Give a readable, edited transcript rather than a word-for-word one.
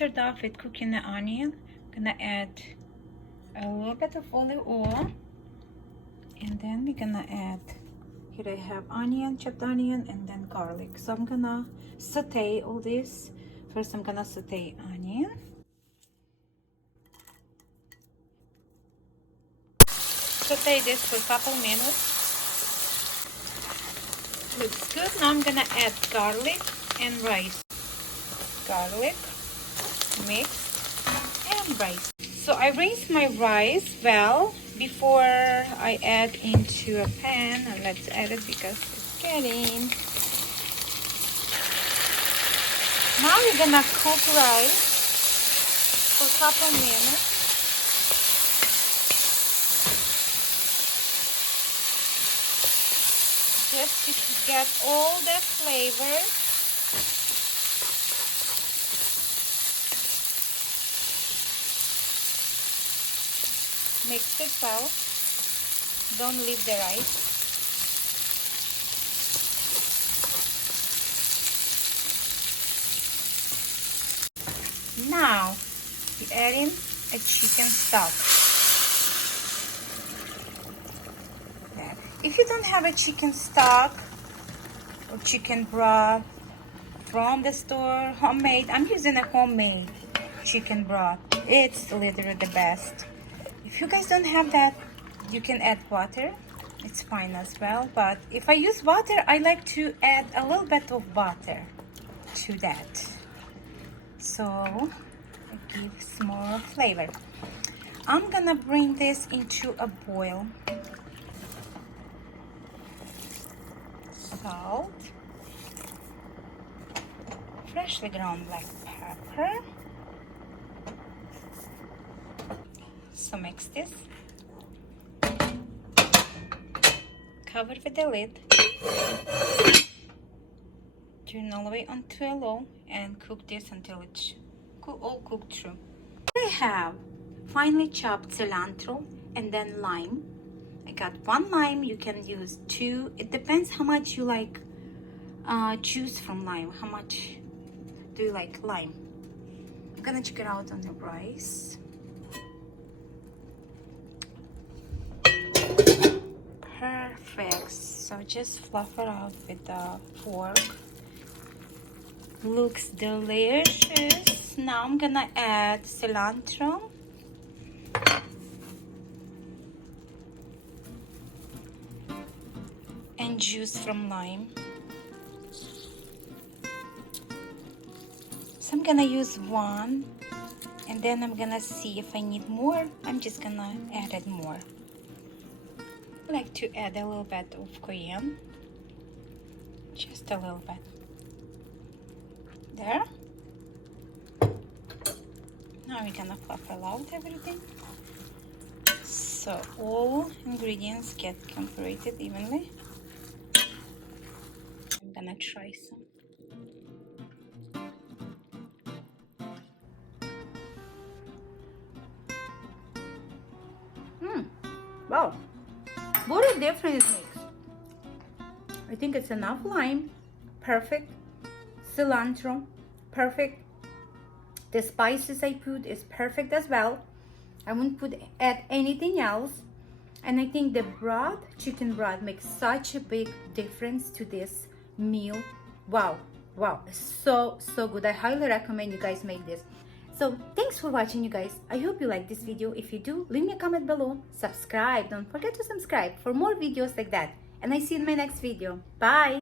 start off with cooking the onion. I'm gonna add a little bit of olive oil, and then we're gonna add, here I have onion, chopped onion, and then garlic. So I'm gonna saute all this. First I'm gonna saute onion. Saute this for a couple minutes. Looks good. Now I'm gonna add garlic and rice. Garlic mixed and rice. So I rinsed my rice well before I add into a pan, and let's add it because it's getting. Now we're gonna cook rice for a couple minutes. Just to get all the flavor. Mix it well. Don't leave the rice. Now we're adding a chicken stock. There. If you don't have a chicken stock or chicken broth from the store, homemade, I'm using a homemade chicken broth. It's literally the best. If you guys don't have that, you can add water. It's fine as well. But if I use water, I like to add a little bit of butter to that. So it gives more flavor. I'm gonna bring this into a boil. Salt. Freshly ground black pepper. So mix this. Cover with the lid. Turn all the way onto a low and cook this until it's all cooked through. I have finely chopped cilantro and then lime. I got 1 lime. You can use 2. It depends how much you like juice from lime. How much do you like lime? I'm gonna check it out on the rice. Perfect. So just fluff it out with the fork. Looks delicious. Now I'm gonna add cilantro. And juice from lime. So I'm gonna use 1, and then I'm gonna see if I need more. I'm just gonna add it more. I like to add a little bit of cayenne, just a little bit. There. Now we're gonna fluff out everything, so all ingredients get incorporated evenly. I'm gonna try some. Wow, what a difference it makes. I think it's enough lime, perfect. Cilantro, perfect. The spices I put is perfect as well. I wouldn't add anything else. And I think the broth, chicken broth, makes such a big difference to this meal. Wow, so good. I highly recommend you guys make this. So thanks for watching, you guys. I hope you like this video. If you do, leave me a comment below. Subscribe. Don't forget to subscribe for more videos like that. And I see you in my next video. Bye.